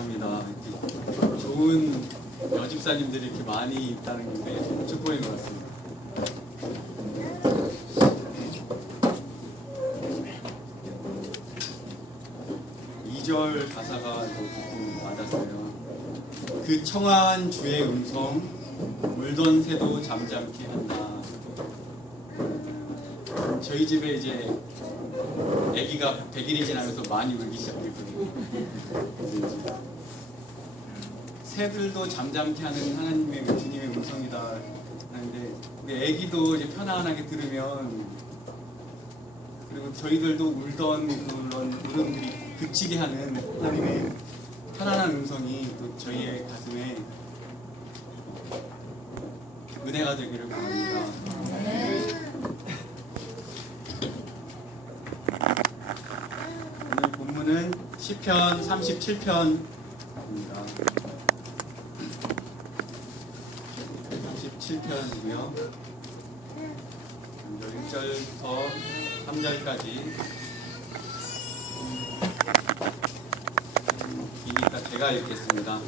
감사합니다. 이렇게 좋은 여집사님들이 이렇게 많이 있다는 게 축복인 것 같습니다. 이 절 가사가 조금 맞았어요. 그 청아한 주의 음성, 물던 새도 잠잠케 한다. 저희 집에 이제 아기가 100일이 지나면서 많이 울기 시작했거든요. 새들도 잠잠케 하는 하나님의 주님의 음성이다 하는데 우리 아기도 이제 편안하게 들으면, 그리고 저희들도 울던 그런 울음들이 그치게 하는 하나님의 편안한 음성이 또 저희의 가슴에 은혜가 되기를 바랍니다. 오늘 본문은 시편 37편입니다. 37편이고요. 1절부터 3절까지 기니까 제가 읽겠습니다.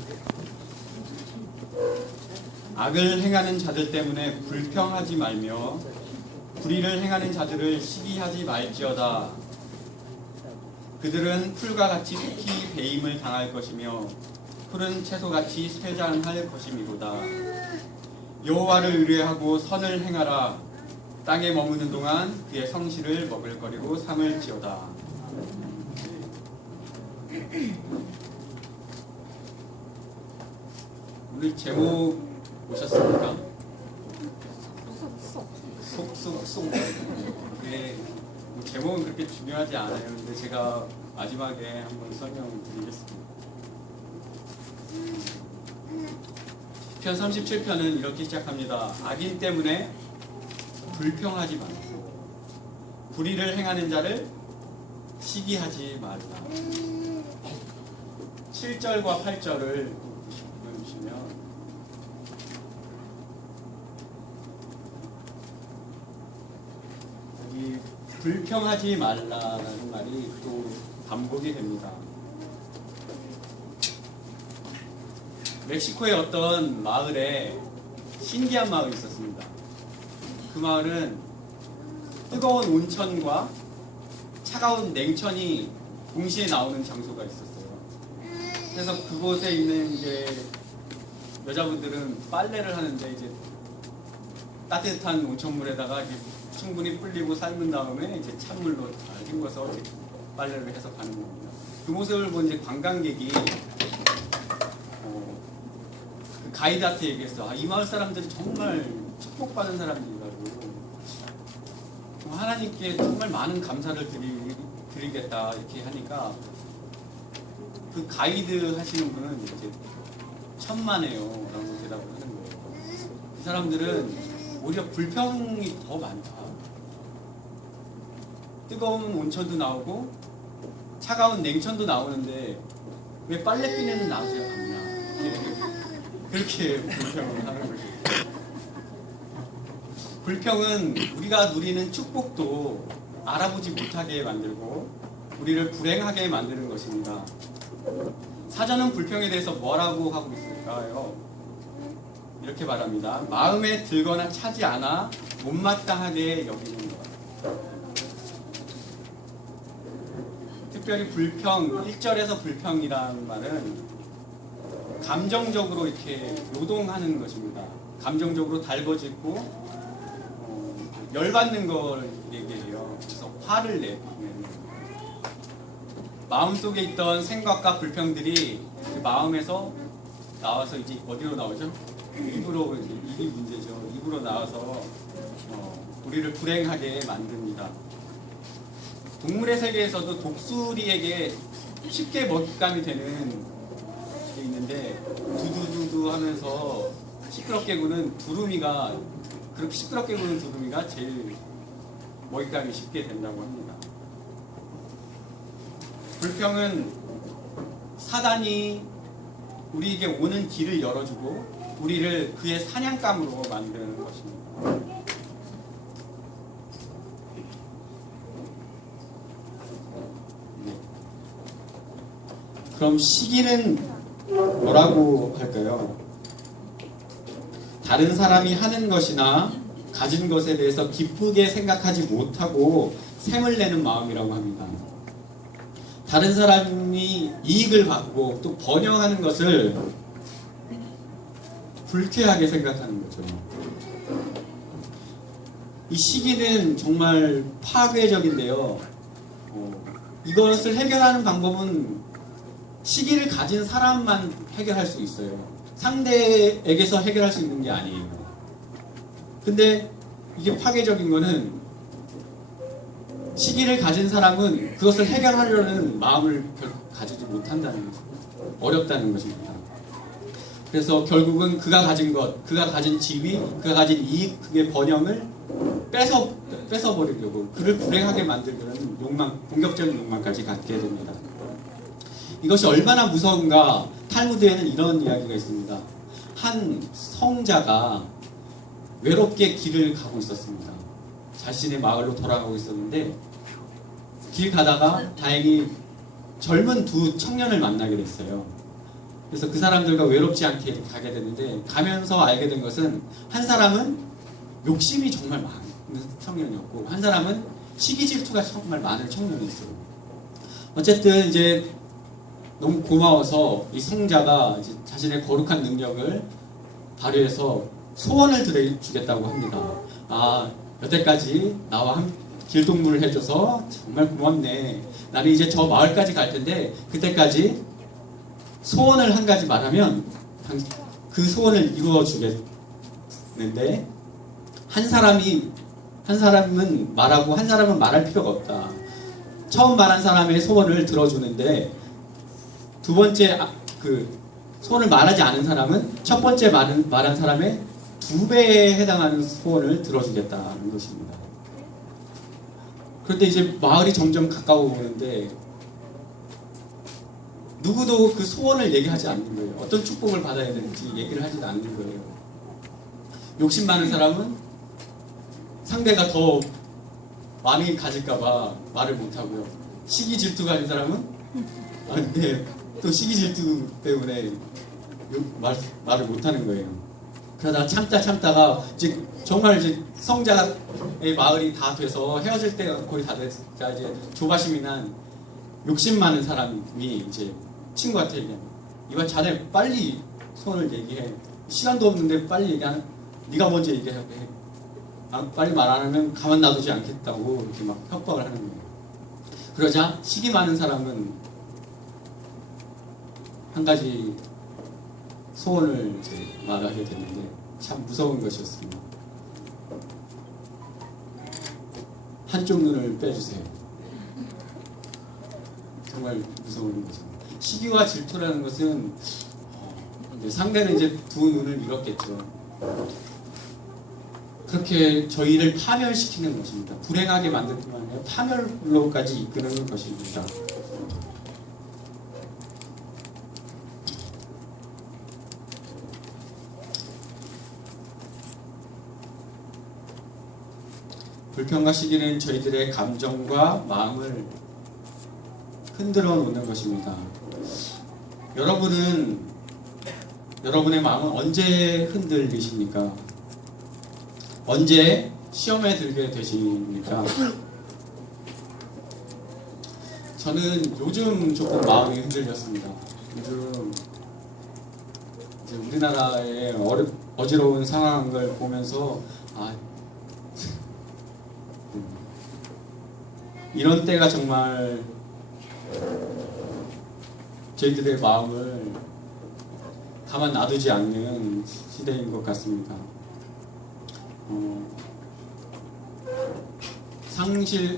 악을 행하는 자들 때문에 불평하지 말며 불의를 행하는 자들을 시기하지 말지어다. 그들은 풀과 같이 속히 배임을 당할 것이며 푸른 채소같이 쇠잔할 것이미로다. 여호와를 의뢰하고 선을 행하라. 땅에 머무는 동안 그의 성실을 먹을거리로 삼을지어다. 오늘 제목 보셨습니까? 속속속. 네, 뭐 제목은 그렇게 중요하지 않아요. 근데 제가 마지막에 한번 설명드리겠습니다. 시편 37편은 이렇게 시작합니다. 악인 때문에 불평하지 말고 불의를 행하는 자를 시기하지 말라. 7절과 8절을 보시면 여기 불평하지 말라라는 말이 또 반복이 됩니다. 멕시코의 어떤 마을에 신기한 마을이 있었습니다. 그 마을은 뜨거운 온천과 차가운 냉천이 동시에 나오는 장소가 있었어요. 그래서 그곳에 있는 이제 여자분들은 빨래를 하는데 이제 따뜻한 온천물에다가 이제 충분히 불리고 삶은 다음에 이제 찬물로 잘 헹궈서 이제 빨래를 해서 가는 겁니다. 그 모습을 본 이제 관광객이 그 가이드한테 얘기했어. 아, 이 마을 사람들이 정말 축복받은 사람들이라고. 하나님께 정말 많은 감사를 드리겠다 이렇게 하니까 그 가이드 하시는 분은 이제 천만에요 라고 대답을 하는 거예요. 그 사람들은 오히려 불평이 더 많다. 뜨거운 온천도 나오고 차가운 냉천도 나오는데 왜 빨래비는 나오지 않냐, 그렇게 불평을 하는 거죠. 불평은 우리가 누리는 축복도 알아보지 못하게 만들고 우리를 불행하게 만드는 것입니다. 사전은 불평에 대해서 뭐라고 하고 있을까요? 이렇게 말합니다. 마음에 들거나 차지 않아 못마땅하게 여기는 것. 특별히 불평, 1절에서 불평이라는 말은 감정적으로 이렇게 노동하는 것입니다. 감정적으로 달궈지고 열받는 걸 얘기해요. 그래서 화를 내는. 마음속에 있던 생각과 불평들이 그 마음에서 나와서 이제 어디로 나오죠? 입으로, 입이 문제죠. 입으로 나와서 우리를 불행하게 만듭니다. 동물의 세계에서도 독수리에게 쉽게 먹잇감이 되는 게 있는데 두두두두 하면서 시끄럽게 구는 두루미가, 그렇게 시끄럽게 구는 두루미가 제일 먹잇감이 쉽게 된다고 합니다. 불평은 사단이 우리에게 오는 길을 열어주고 우리를 그의 사냥감으로 만드는 것입니다. 그럼 시기는 뭐라고 할까요? 다른 사람이 하는 것이나 가진 것에 대해서 기쁘게 생각하지 못하고 샘을 내는 마음이라고 합니다. 다른 사람이 이익을 받고 또 번영하는 것을 불쾌하게 생각하는 거죠. 이 시기는 정말 파괴적인데요. 이것을 해결하는 방법은 시기를 가진 사람만 해결할 수 있어요. 상대에게서 해결할 수 있는 게 아니에요. 근데 이게 파괴적인 거는 시기를 가진 사람은 그것을 해결하려는 마음을 결국 가지지 못한다는 거죠. 어렵다는 것입니다. 그래서 결국은 그가 가진 것, 그가 가진 지위, 그가 가진 이익, 그의 번영을 뺏어버리려고 그를 불행하게 만들려는 욕망, 공격적인 욕망까지 갖게 됩니다. 이것이 얼마나 무서운가. 탈무드에는 이런 이야기가 있습니다. 한 성자가 외롭게 길을 가고 있었습니다. 자신의 마을로 돌아가고 있었는데 길 가다가 다행히 젊은 두 청년을 만나게 됐어요. 그래서 그 사람들과 외롭지 않게 가게 됐는데 가면서 알게 된 것은 한 사람은 욕심이 정말 많은 청년이었고 한 사람은 시기 질투가 정말 많은 청년이었어요. 어쨌든 이제 너무 고마워서 이 성자가 이제 자신의 거룩한 능력을 발휘해서 소원을 드려주겠다고 합니다. 아, 여태까지 나와 길동무를 해줘서 정말 고맙네. 나는 이제 저 마을까지 갈 텐데 그때까지 소원을 한 가지 말하면 그 소원을 이루어 주겠는데 한 사람은 말하고 한 사람은 말할 필요가 없다. 처음 말한 사람의 소원을 들어주는데 두 번째 그 소원을 말하지 않은 사람은 첫 번째 말한 사람의 2배에 해당하는 소원을 들어주겠다는 것입니다. 그런데 이제 마을이 점점 가까워 오는데 누구도 그 소원을 얘기하지 않는 거예요. 어떤 축복을 받아야 되는지 얘기를 하지 않는 거예요. 욕심 많은 사람은 상대가 더 많이 가질까봐 말을 못하고요. 시기 질투 가진 사람은 근데 또 시기 질투 때문에 말을 못하는 거예요. 그러다가 참다가 이제 정말 이제 성자의 마을이 다 돼서 헤어질 때가 거의 다 됐으니까 이제 조바심이 난 욕심 많은 사람이 이제 친구한테 얘기합니다. 이봐 자네 빨리 소원을 얘기해. 시간도 없는데 빨리 얘기하는. 네가 먼저 얘기해. 빨리 말 안 하면 가만 놔두지 않겠다고 이렇게 막 협박을 하는 거예요. 그러자 시기 많은 사람은 한 가지 소원을 이제 말하게 됐는데 참 무서운 것이었습니다. 한쪽 눈을 빼주세요. 정말 무서운 거죠. 시기와 질투라는 것은 상대는 이제 두 눈을 잃었겠죠. 그렇게 저희를 파멸시키는 것입니다. 불행하게 만들 뿐만 아니라 파멸로까지 이끄는 것입니다. 불평과 시기는 저희들의 감정과 마음을 흔들어 놓는 것입니다. 여러분의 마음은 언제 흔들리십니까? 언제 시험에 들게 되십니까? 저는 요즘 조금 마음이 흔들렸습니다. 요즘 이제 우리나라의 어지러운 상황을 보면서 이런 때가 정말 저희들의 마음을 가만 놔두지 않는 시대인 것 같습니다.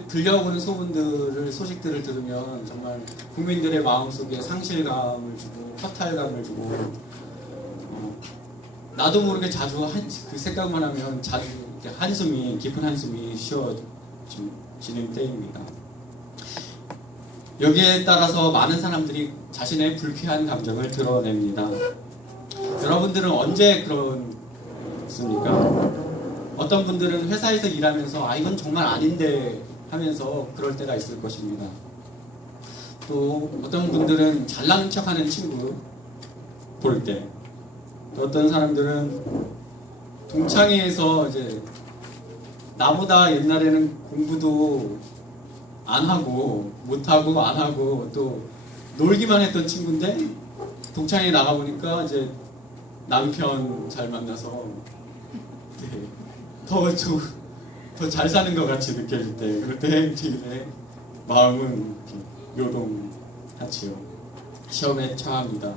들려오는 소식들을 들으면 정말 국민들의 마음속에 상실감을 주고 허탈감을 주고 나도 모르게 자주 그 생각만 하면 자주 깊은 한숨이 쉬어지는 때입니다. 여기에 따라서 많은 사람들이 자신의 불쾌한 감정을 드러냅니다. 여러분들은 언제 그렇습니까? 어떤 분들은 회사에서 일하면서 이건 정말 아닌데 하면서 그럴 때가 있을 것입니다. 또 어떤 분들은 잘나는 척하는 친구, 고를 때, 어떤 사람들은 동창회에서 이제 나보다 옛날에는 공부도 안 하고 못하고 안 하고 또 놀기만 했던 친구인데 동창회에 나가 보니까 이제 남편 잘 만나서 더 잘 사는 것 같이 느껴질 때, 그럴 때 제 마음은 요동하지요. 시험에 처합니다.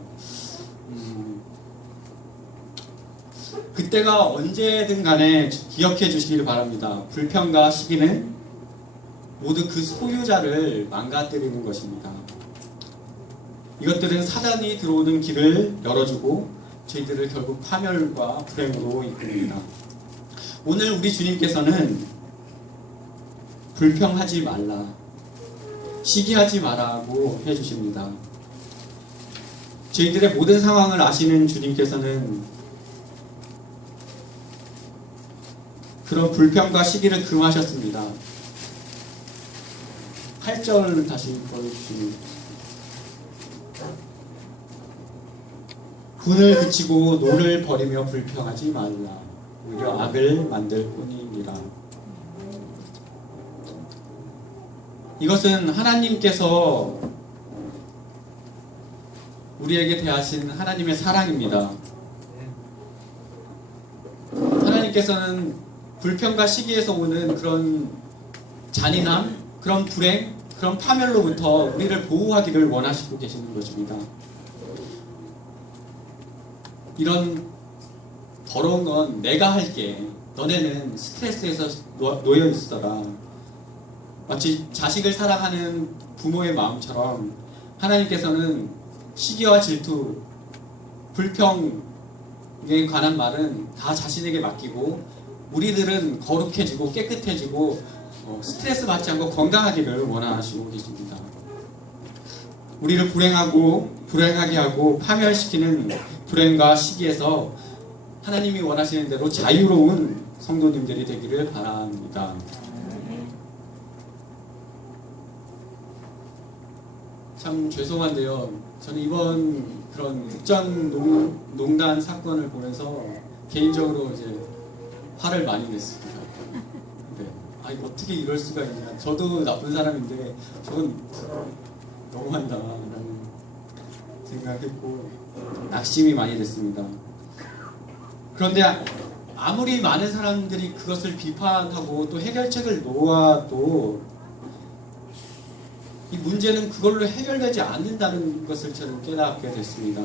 그때가 언제든 간에 기억해 주시길 바랍니다. 불평과 시기는 모두 그 소유자를 망가뜨리는 것입니다. 이것들은 사단이 들어오는 길을 열어주고 저희들을 결국 파멸과 불행으로 이끌립니다. 오늘 우리 주님께서는 불평하지 말라, 시기하지 마라고 해주십니다. 저희들의 모든 상황을 아시는 주님께서는 그런 불평과 시기를 금하셨습니다. 8절 다시 보여주십니다. 분을 그치고 노를 버리며 불평하지 말라. 오히려 악을 만들 뿐이니라. 이것은 하나님께서 우리에게 대하신 하나님의 사랑입니다. 하나님께서는 불평과 시기에서 오는 그런 잔인함, 그런 불행, 그런 파멸로부터 우리를 보호하기를 원하시고 계시는 것입니다. 이런 더러운 건 내가 할게, 너네는 스트레스에서 놓여 있어라. 마치 자식을 사랑하는 부모의 마음처럼 하나님께서는 시기와 질투, 불평에 관한 말은 다 자신에게 맡기고 우리들은 거룩해지고 깨끗해지고 스트레스 받지 않고 건강하기를 원하시고 계십니다. 우리를 불행하게 하고 파멸시키는 불행과 시기에서 하나님이 원하시는 대로 자유로운 성도님들이 되기를 바랍니다. 참 죄송한데요, 저는 이번 그런 국정농단 사건을 보면서 개인적으로 이제 화를 많이 냈습니다. 네. 아니 어떻게 이럴 수가 있냐. 저도 나쁜 사람인데 저건 너무한다라는 생각했고 낙심이 많이 됐습니다. 그런데 아무리 많은 사람들이 그것을 비판하고 또 해결책을 놓아도 이 문제는 그걸로 해결되지 않는다는 것을 저는 깨닫게 됐습니다.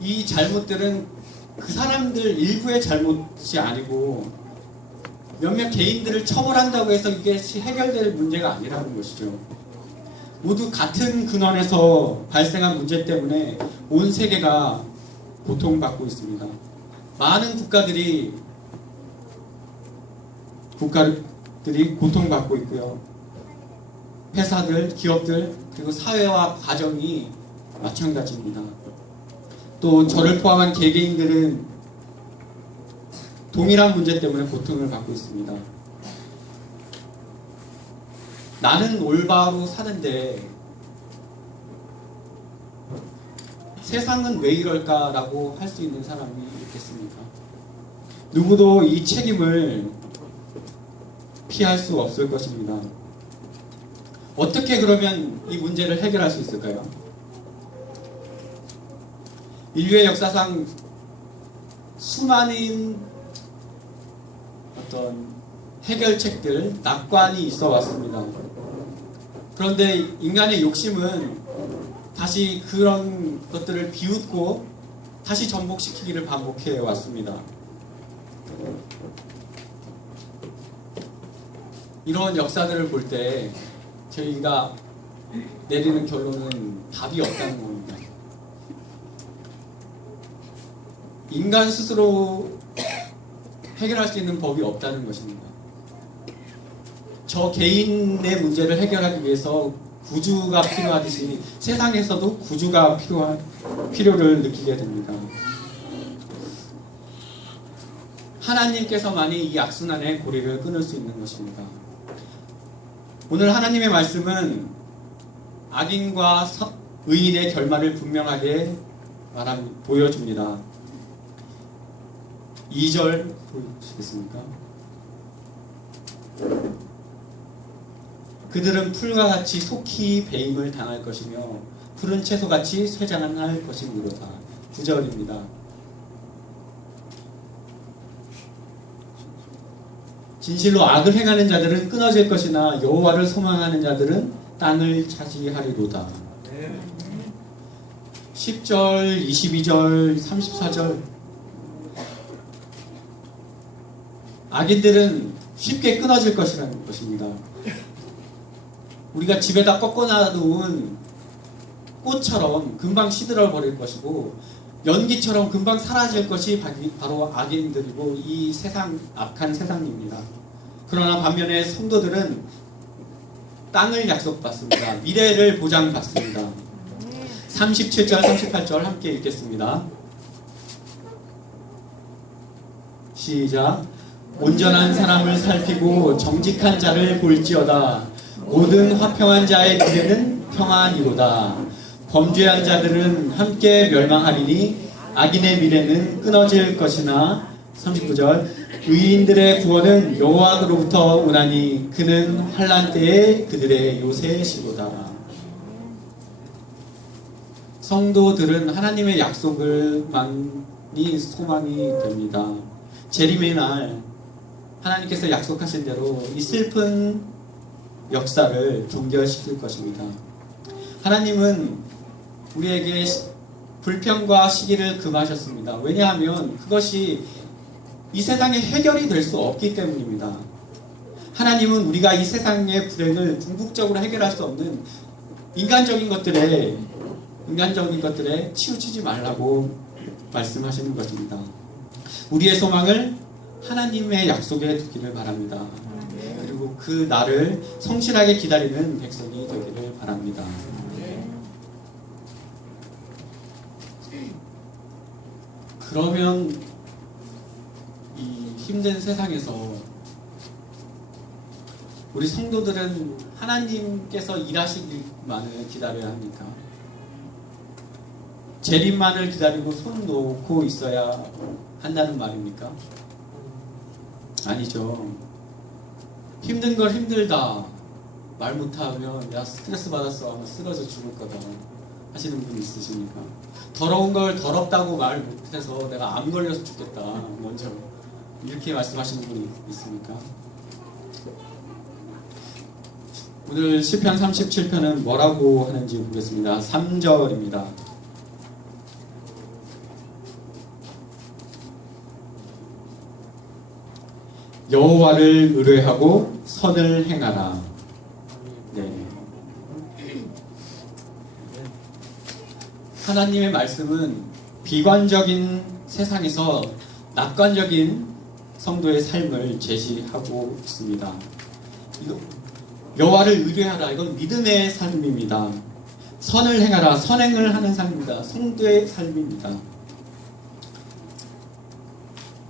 이 잘못들은 그 사람들 일부의 잘못이 아니고 몇몇 개인들을 처벌한다고 해서 이것이 해결될 문제가 아니라는 것이죠. 모두 같은 근원에서 발생한 문제 때문에 온 세계가 고통받고 있습니다. 많은 국가들이 고통받고 있고요. 회사들, 기업들, 그리고 사회와 가정이 마찬가지입니다. 또 저를 포함한 개개인들은 동일한 문제 때문에 고통을 받고 있습니다. 나는 올바로 사는데 세상은 왜 이럴까라고 할 수 있는 사람이 있겠습니까? 누구도 이 책임을 피할 수 없을 것입니다. 어떻게 그러면 이 문제를 해결할 수 있을까요? 인류의 역사상 수많은 어떤 해결책들, 낙관이 있어 왔습니다. 그런데 인간의 욕심은 다시 그런 것들을 비웃고 다시 전복시키기를 반복해 왔습니다. 이런 역사들을 볼 때 저희가 내리는 결론은 답이 없다는 겁니다. 인간 스스로 해결할 수 있는 법이 없다는 것입니다. 저 개인의 문제를 해결하기 위해서 구주가 필요하듯이 세상에서도 구주가 필요를 느끼게 됩니다. 하나님께서만이 이 악순환의 고리를 끊을 수 있는 것입니다. 오늘 하나님의 말씀은 악인과 의인의 결말을 분명하게 보여줍니다. 2절 보시겠습니까? 그들은 풀과 같이 속히 배임을 당할 것이며 푸른 채소같이 쇠장할 것이므로다. 9절입니다. 진실로 악을 행하는 자들은 끊어질 것이나 여호와를 소망하는 자들은 땅을 차지하리로다. 10절, 22절, 34절. 악인들은 쉽게 끊어질 것이라는 것입니다. 우리가 집에다 꺾어놔둔 꽃처럼 금방 시들어 버릴 것이고 연기처럼 금방 사라질 것이 바로 악인들이고 이 세상, 악한 세상입니다. 그러나 반면에 성도들은 땅을 약속받습니다. 미래를 보장받습니다. 37절, 38절 함께 읽겠습니다. 시작. 온전한 사람을 살피고 정직한 자를 볼지어다. 모든 화평한 자의 길에는 평안이로다. 범죄한 자들은 함께 멸망하리니 악인의 미래는 끊어질 것이나 39절. 의인들의 구원은 여호와로부터 오나니 그는 환난 때에 그들의 요새시로다. 성도들은 하나님의 약속을 많이 소망이 됩니다. 재림의 날 하나님께서 약속하신 대로 이 슬픈 역사를 종결시킬 것입니다. 하나님은 우리에게 불평과 시기를 금하셨습니다. 왜냐하면 그것이 이 세상에 해결이 될 수 없기 때문입니다. 하나님은 우리가 이 세상의 불행을 궁극적으로 해결할 수 없는 인간적인 것들에 치우치지 말라고 말씀하시는 것입니다. 우리의 소망을 하나님의 약속에 두기를 바랍니다. 그리고 그 날을 성실하게 기다리는 백성이 되기를 바랍니다. 그러면 이 힘든 세상에서 우리 성도들은 하나님께서 일하시기만을 기다려야 합니까? 재림만을 기다리고 손 놓고 있어야 한다는 말입니까? 아니죠. 힘든 걸 힘들다 말 못하면 야 스트레스 받았어 하면 쓰러져 죽을 거다 하시는 분 있으십니까? 더러운 걸 더럽다고 말 못해서 내가 암 걸려서 죽겠다 먼저 이렇게 말씀하시는 분이 있습니까? 오늘 시편 37편은 뭐라고 하는지 보겠습니다. 3절입니다. 여호와를 의뢰하고 선을 행하라. 네. 하나님의 말씀은 비관적인 세상에서 낙관적인 성도의 삶을 제시하고 있습니다. 여호와를 의뢰하라. 이건 믿음의 삶입니다. 선을 행하라. 선행을 하는 삶입니다. 성도의 삶입니다.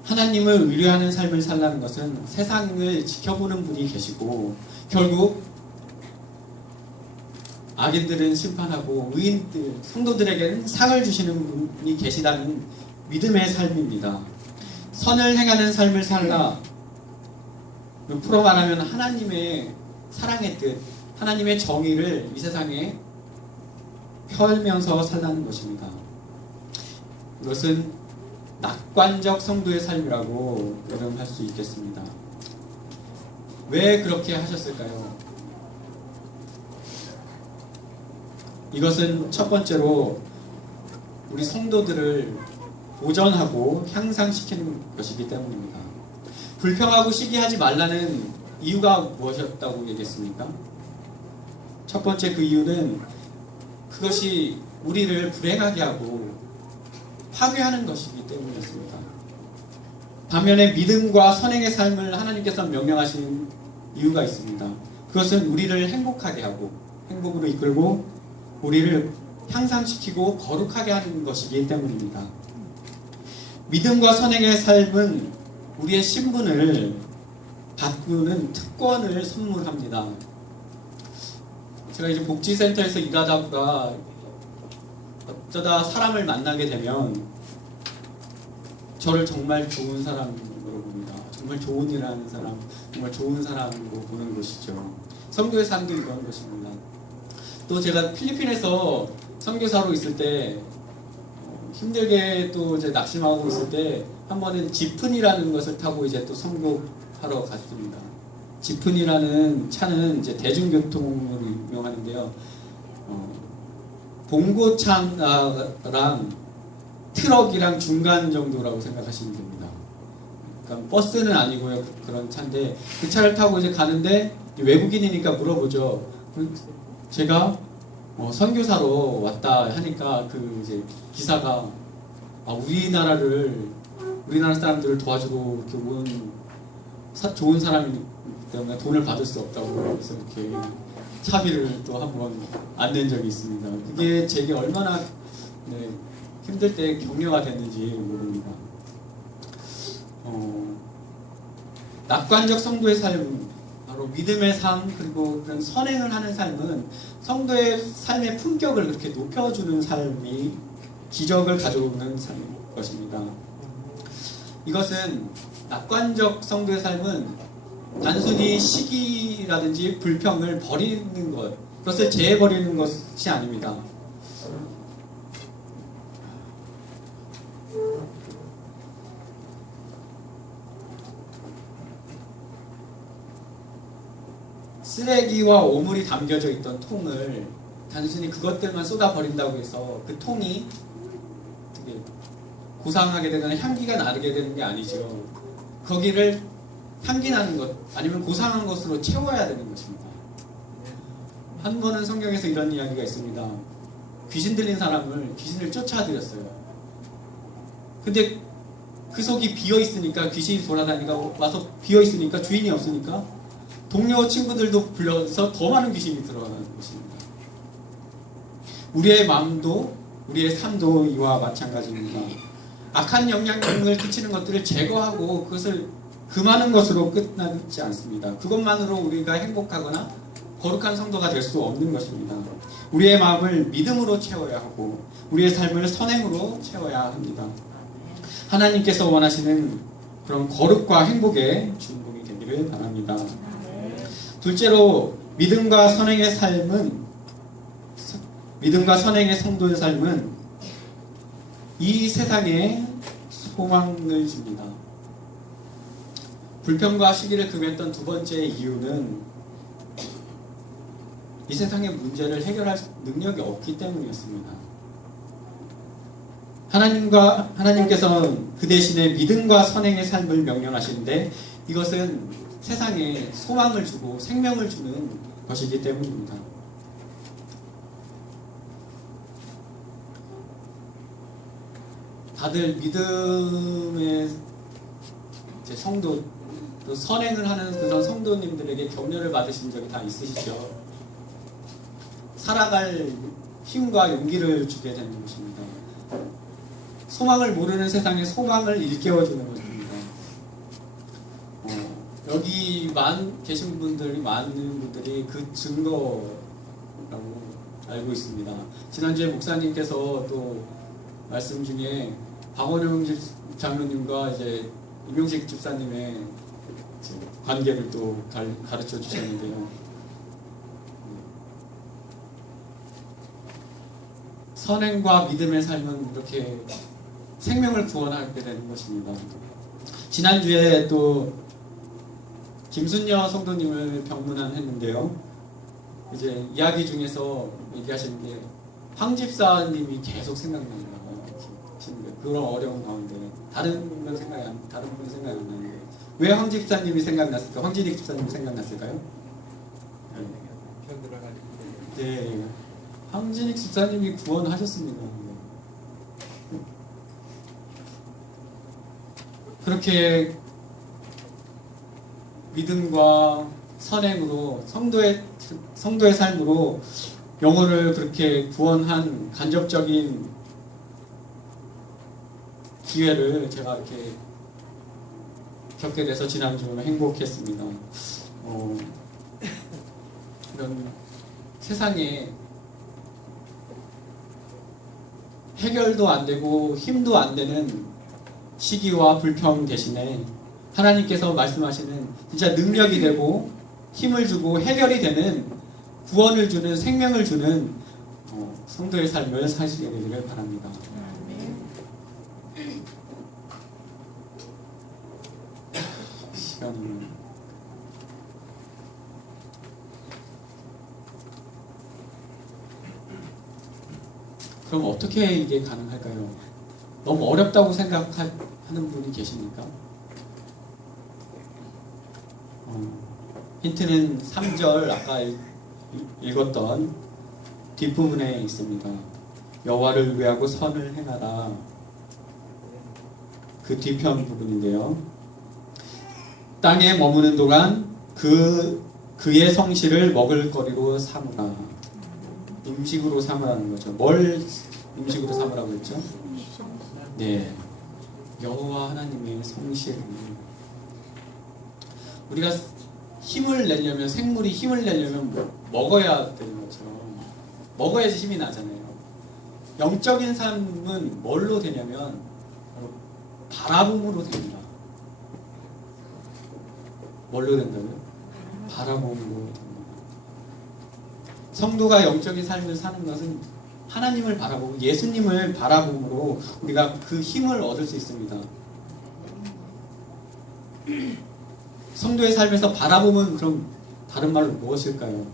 하나님을 의뢰하는 삶을 살라는 것은 세상을 지켜보는 분이 계시고 결국 악인들은 심판하고 의인들, 성도들에게는 상을 주시는 분이 계시다는 믿음의 삶입니다. 선을 행하는 삶을 살라. 풀어 말하면 하나님의 사랑의 뜻, 하나님의 정의를 이 세상에 펼면서 살라는 것입니다. 이것은 낙관적 성도의 삶이라고 여러분 할 수 있겠습니다. 왜 그렇게 하셨을까요? 이것은 첫 번째로 우리 성도들을 보전하고 향상시키는 것이기 때문입니다. 불평하고 시기하지 말라는 이유가 무엇이었다고 얘기했습니까? 첫 번째 그 이유는 그것이 우리를 불행하게 하고 파괴하는 것이기 때문이었습니다. 반면에 믿음과 선행의 삶을 하나님께서 명령하신 이유가 있습니다. 그것은 우리를 행복하게 하고 행복으로 이끌고 우리를 향상시키고 거룩하게 하는 것이기 때문입니다. 믿음과 선행의 삶은 우리의 신분을 바꾸는 특권을 선물합니다. 제가 이제 복지센터에서 일하다가 어쩌다 사람을 만나게 되면 저를 정말 좋은 사람으로 봅니다. 정말 좋은 일을 하는 사람, 정말 좋은 사람으로 보는 것이죠. 선교의 삶도 이런 것입니다. 또 제가 필리핀에서 선교사로 있을 때 힘들게 또 이제 낙심하고 있을 때 한 번은 지프니라는 것을 타고 이제 또 선교하러 갔습니다. 지프니라는 차는 이제 대중교통으로 유명하는데요. 봉고차랑 트럭이랑 중간 정도라고 생각하시면 됩니다. 그러니까 버스는 아니고요. 그런 차인데 그 차를 타고 이제 가는데 외국인이니까 물어보죠. 제가 선교사로 왔다 하니까 그 이제 기사가 우리나라 사람들을 도와주고 이렇게 온 좋은 사람이기 때문에 돈을 받을 수 없다고 해서 이렇게 차비를 또 한번 안 낸 적이 있습니다. 그게 제게 얼마나 힘들 때 격려가 됐는지 모릅니다. 낙관적 성도의 삶, 바로 믿음의 삶, 그리고 그런 선행을 하는 삶은 성도의 삶의 품격을 그렇게 높여주는 삶이 기적을 가져오는 삶인 것입니다. 이것은 낙관적 성도의 삶은 단순히 시기라든지 불평을 버리는 것, 그것을 제해버리는 것이 아닙니다. 쓰레기와 오물이 담겨져 있던 통을 단순히 그것들만 쏟아버린다고 해서 그 통이 되게 고상하게 되거나 향기가 나게 되는 게 아니죠. 거기를 향기 나는 것 아니면 고상한 것으로 채워야 되는 것입니다. 한 번은 성경에서 이런 이야기가 있습니다. 귀신 들린 사람을 귀신을 쫓아들였어요. 근데 그 속이 비어 있으니까 귀신이 돌아다니고 와서 비어 있으니까 주인이 없으니까 동료 친구들도 불러서 더 많은 귀신이 들어가는 것입니다. 우리의 마음도 우리의 삶도 이와 마찬가지입니다. 악한 영향력을 끼치는 것들을 제거하고 그것을 금하는 것으로 끝나지 않습니다. 그것만으로 우리가 행복하거나 거룩한 성도가 될 수 없는 것입니다. 우리의 마음을 믿음으로 채워야 하고 우리의 삶을 선행으로 채워야 합니다. 하나님께서 원하시는 그런 거룩과 행복의 주인공이 되기를 바랍니다. 둘째로 믿음과 선행의 성도의 삶은 이 세상에 소망을 줍니다. 불평과 시기를 금했던 두 번째 이유는 이 세상의 문제를 해결할 능력이 없기 때문이었습니다. 하나님께서는 그 대신에 믿음과 선행의 삶을 명령하시는데 이것은 세상에 소망을 주고 생명을 주는 것이기 때문입니다. 다들 믿음의 성도, 또 선행을 하는 그런 성도님들에게 격려를 받으신 적이 다 있으시죠? 살아갈 힘과 용기를 주게 되는 것입니다. 소망을 모르는 세상에 소망을 일깨워주는 것입니다. 여기 계신 분들이 많은 분들이 그 증거라고 알고 있습니다. 지난주에 목사님께서 또 말씀 중에 박원영 장로님과 이제 임용식 집사님의 관계를 또 가르쳐 주셨는데요. 선행과 믿음의 삶은 이렇게 생명을 구원하게 되는 것입니다. 지난주에 또 김순녀 성도님을 병문안했는데요. 이제 이야기 중에서 얘기하시는 게 황 집사님이 계속 생각나요. 그런 어려운 가운데 다른 분은 생각이 안 나는데 왜 황 집사님이 생각났을까? 황진익 집사님이 생각났을까요? 네, 황진익 집사님이 구원하셨습니다. 그렇게 믿음과 선행으로 성도의 삶으로 영혼을 그렇게 구원한 간접적인 기회를 제가 이렇게 겪게 돼서 지난주 행복했습니다. 이런 세상에 해결도 안 되고 힘도 안 되는 시기와 불평 대신에 하나님께서 말씀하시는 진짜 능력이 되고 힘을 주고 해결이 되는 구원을 주는 생명을 주는 성도의 삶을 사시게 되기를 바랍니다. 시간이 그럼 어떻게 이게 가능할까요? 너무 어렵다고 생각하는 분이 계십니까? 힌트는 3절 아까 읽었던 뒷부분에 있습니다. 여호와를 위하고 선을 행하라. 그 뒤편 부분인데요. 땅에 머무는 동안 그의 성실을 먹을거리로 삼으라. 음식으로 삼으라는 거죠. 뭘 음식으로 삼으라고 했죠? 네, 여호와 하나님의 성실을. 우리가 힘을 내려면, 생물이 힘을 내려면 먹어야 되는 것처럼 먹어야지 힘이 나잖아요. 영적인 삶은 뭘로 되냐면 바라봄으로 됩니다. 뭘로 된다고요? 바라봄으로 됩니다. 성도가 영적인 삶을 사는 것은 하나님을 바라보고 예수님을 바라봄으로 우리가 그 힘을 얻을 수 있습니다. 성도의 삶에서 바라봄은 그럼 다른 말로 무엇일까요?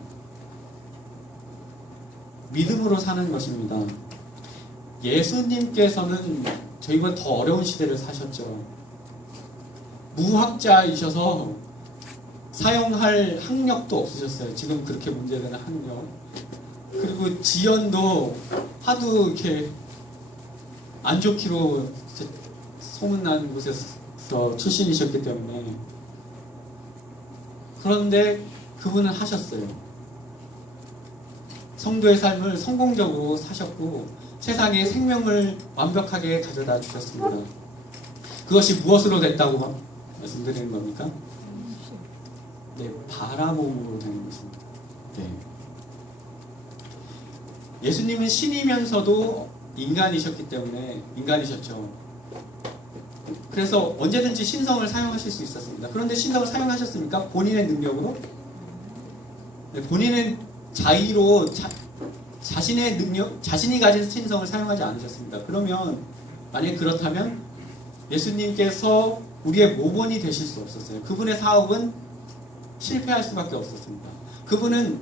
믿음으로 사는 것입니다. 예수님께서는 저희보다 더 어려운 시대를 사셨죠. 무학자이셔서 사용할 학력도 없으셨어요. 지금 그렇게 문제되는 학력. 그리고 지연도 하도 이렇게 안 좋기로 소문난 곳에서 출신이셨기 때문에. 그런데 그분은 하셨어요. 성도의 삶을 성공적으로 사셨고 세상에 생명을 완벽하게 가져다 주셨습니다. 그것이 무엇으로 됐다고 말씀드리는 겁니까? 네, 바라봄으로 되는 것입니다. 네. 예수님은 신이면서도 인간이셨기 때문에 인간이셨죠. 그래서 언제든지 신성을 사용하실 수 있었습니다. 그런데 신성을 사용하셨습니까? 본인의 능력으로? 네, 본인은 자의로 자신의 능력, 자신이 가진 신성을 사용하지 않으셨습니다. 그러면 만약 그렇다면 예수님께서 우리의 모본이 되실 수 없었어요. 그분의 사업은 실패할 수밖에 없었습니다. 그분은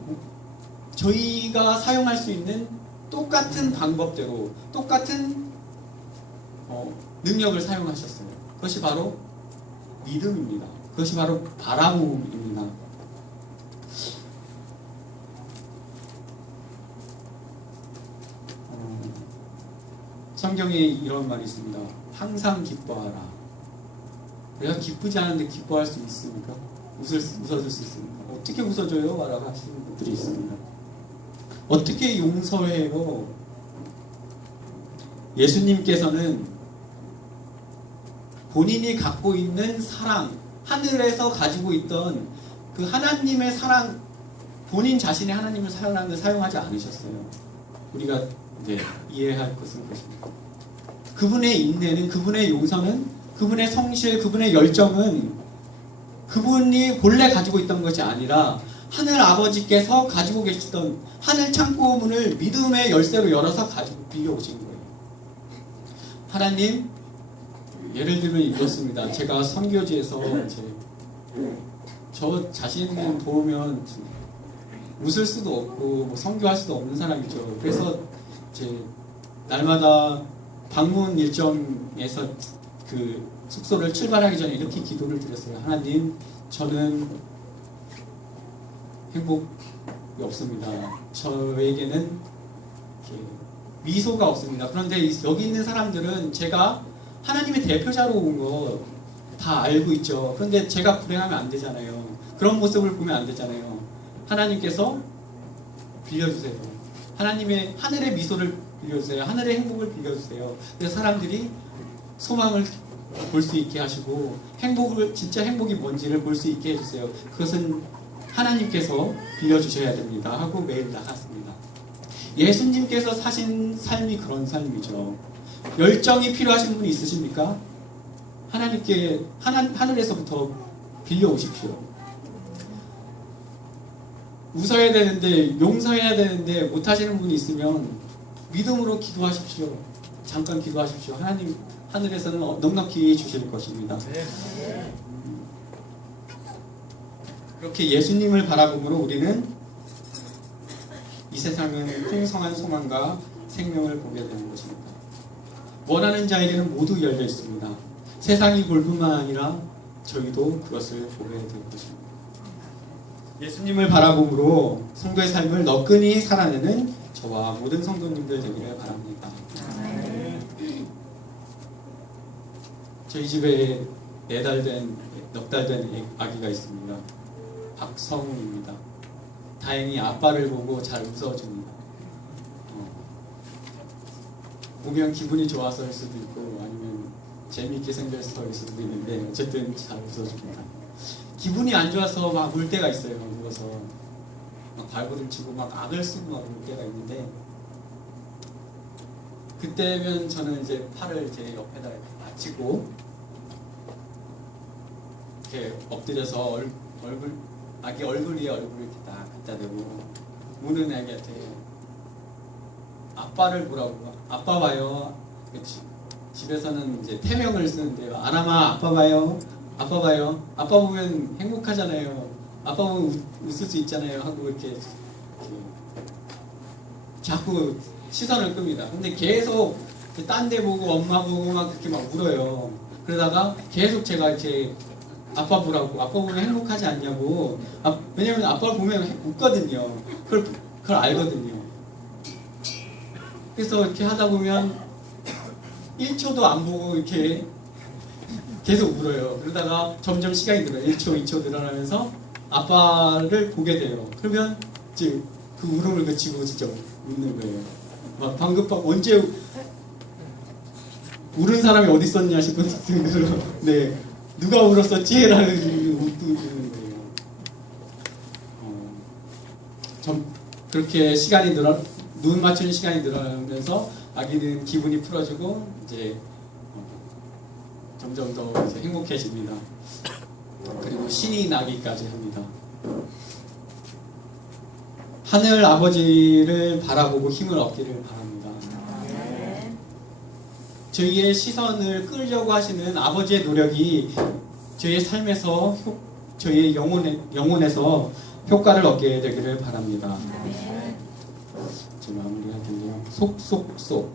저희가 사용할 수 있는 똑같은 방법대로 똑같은 능력을 사용하셨어요. 그것이 바로 믿음입니다. 그것이 바로 바라봄입니다. 성경에 이런 말이 있습니다. 항상 기뻐하라. 내가 기쁘지 않은데 기뻐할 수 있습니까? 웃어줄 수 있습니까? 어떻게 웃어줘요? 라고 하시는 분들이 있습니다. 어떻게 용서해요? 예수님께서는 본인이 갖고 있는 사랑, 하늘에서 가지고 있던 그 하나님의 사랑, 본인 자신의 하나님을 사용하지 않으셨어요. 우리가 이해할 것은 그것입니다. 그분의 인내는, 그분의 용서는, 그분의 성실, 그분의 열정은 그분이 본래 가지고 있던 것이 아니라 하늘 아버지께서 가지고 계시던 하늘 창고 문을 믿음의 열쇠로 열어서 가지고 빌려오신 거예요. 하나님, 예를 들면 이렇습니다. 제가 선교지에서 저 자신은 보면 웃을 수도 없고 선교할 수도 없는 사람이죠. 그래서 날마다 방문 일정에서 그 숙소를 출발하기 전에 이렇게 기도를 드렸어요. 하나님, 저는 행복이 없습니다. 저에게는 미소가 없습니다. 그런데 여기 있는 사람들은 제가 하나님의 대표자로 온 거 다 알고 있죠. 그런데 제가 불행하면 안 되잖아요. 그런 모습을 보면 안 되잖아요. 하나님께서 빌려주세요. 하나님의 하늘의 미소를 빌려주세요. 하늘의 행복을 빌려주세요. 그래서 사람들이 소망을 볼 수 있게 하시고 진짜 행복이 뭔지를 볼 수 있게 해주세요. 그것은 하나님께서 빌려주셔야 됩니다 하고 매일 나갔습니다. 예수님께서 사신 삶이 그런 삶이죠. 열정이 필요하신 분이 있으십니까? 하나님께 하늘에서부터 빌려오십시오. 웃어야 되는데 용서해야 되는데 못하시는 분이 있으면 믿음으로 기도하십시오. 잠깐 기도하십시오. 하나님 하늘에서는 넉넉히 주실 것입니다. 그렇게 예수님을 바라보므로 우리는 이 세상은 풍성한 소망과 생명을 보게 되는 것입니다. 원하는 자에게는 모두 열려 있습니다. 세상이 볼 뿐만 아니라 저희도 그것을 보게 될 것입니다. 예수님을 바라보므로 성도의 삶을 너끈히 살아내는 저와 모든 성도님들 되기를 바랍니다. 저희 집에 넉 달 된 아기가 있습니다. 박성우입니다. 다행히 아빠를 보고 잘 웃어줍니다. 보면 기분이 좋아서일 수도 있고 아니면 재미있게 생겨서일 수도 있는데 어쨌든 잘 웃어줍니다. 기분이 안 좋아서 막 울 때가 있어요. 누워서 막 발버둥 치고 막 악을 쓰고 막 울 때가 있는데 그때면 저는 이제 팔을 제 옆에다 받치고 이렇게 엎드려서 아기 얼굴 위에 얼굴을 이렇게 딱 갖다 대고 우는 아기한테 아빠를 보라고 아빠 봐요. 집에서는 이제 태명을 쓰는데요. 아람아 아빠 봐요. 아빠 봐요. 아빠 보면 행복하잖아요. 아빠 보면 웃을 수 있잖아요. 하고 이렇게 자꾸 시선을 끕니다. 근데 계속 딴 데 보고 엄마 보고 막 그렇게 막 울어요. 그러다가 계속 제가 이렇게 아빠 보라고 아빠 보면 행복하지 않냐고 왜냐면 아빠를 보면 웃거든요. 그걸 알거든요. 그래서 이렇게 하다 보면 1초도 안 보고 이렇게 계속 울어요. 그러다가 점점 시간이 늘어요. 1초, 2초 늘어나면서 아빠를 보게 돼요. 그러면 이제 그 울음을 그치고 진짜 웃는 거예요. 막 방금 언제 울은 사람이 어디 있었냐 싶은 생각으로 네 누가 울었었지? 라는 웃는 거예요. 그렇게 시간이 눈 맞추는 시간이 늘어나면서 아기는 기분이 풀어지고 이제 점점 더 이제 행복해집니다. 그리고 신이 나기까지 합니다. 하늘 아버지를 바라보고 힘을 얻기를 바랍니다. 저희의 시선을 끌려고 하시는 아버지의 노력이 저희의 삶에서 저희의 영혼에서 효과를 얻게 되기를 바랍니다. 제가 마무리할 텐데요. 속속속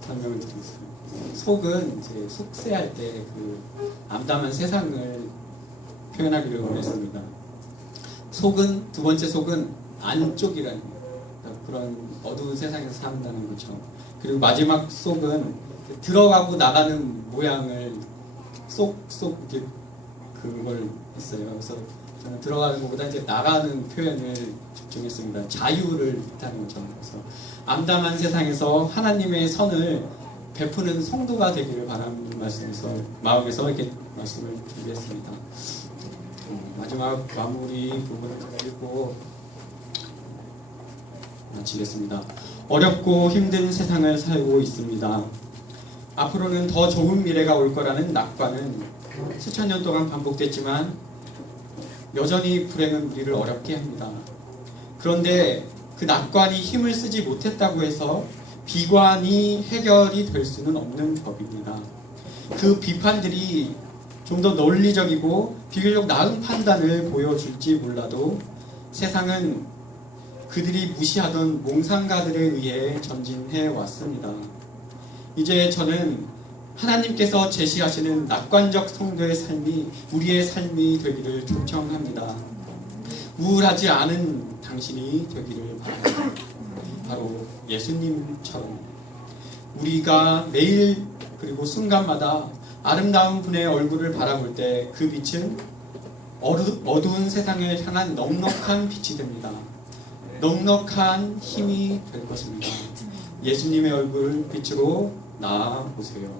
설명을 드리겠습니다. 속은 이제 속세할 때 그 암담한 세상을 표현하기를 원했습니다. 속은 두 번째 속은 안쪽이라는 그런 어두운 세상에서 산다는 거죠. 그리고 마지막 속은 들어가고 나가는 모양을 쏙쏙 이렇게 그걸 했어요. 그래서 저는 들어가는 것보다 이제 나가는 표현을 집중했습니다. 자유를 뜻하는 거죠. 그래서 암담한 세상에서 하나님의 선을 베푸는 성도가 되기를 바라는 말씀에서 마음에서 이렇게 말씀을 준비했습니다. 마지막 마무리 부분을 읽고 마치겠습니다. 어렵고 힘든 세상을 살고 있습니다. 앞으로는 더 좋은 미래가 올 거라는 낙관은 수천 년 동안 반복됐지만 여전히 불행은 우리를 어렵게 합니다. 그런데 그 낙관이 힘을 쓰지 못했다고 해서 비관이 해결이 될 수는 없는 법입니다. 그 비판들이 좀 더 논리적이고 비교적 나은 판단을 보여줄지 몰라도 세상은 그들이 무시하던 몽상가들에 의해 전진해 왔습니다. 이제 저는 하나님께서 제시하시는 낙관적 성도의 삶이 우리의 삶이 되기를 초청합니다. 우울하지 않은 당신이 되기를 바랍니다. 바로 예수님처럼 우리가 매일 그리고 순간마다 아름다운 분의 얼굴을 바라볼 때 그 빛은 어두운 세상을 향한 넉넉한 빛이 됩니다. 넉넉한 힘이 될 것입니다. 예수님의 얼굴 빛으로 나아보세요.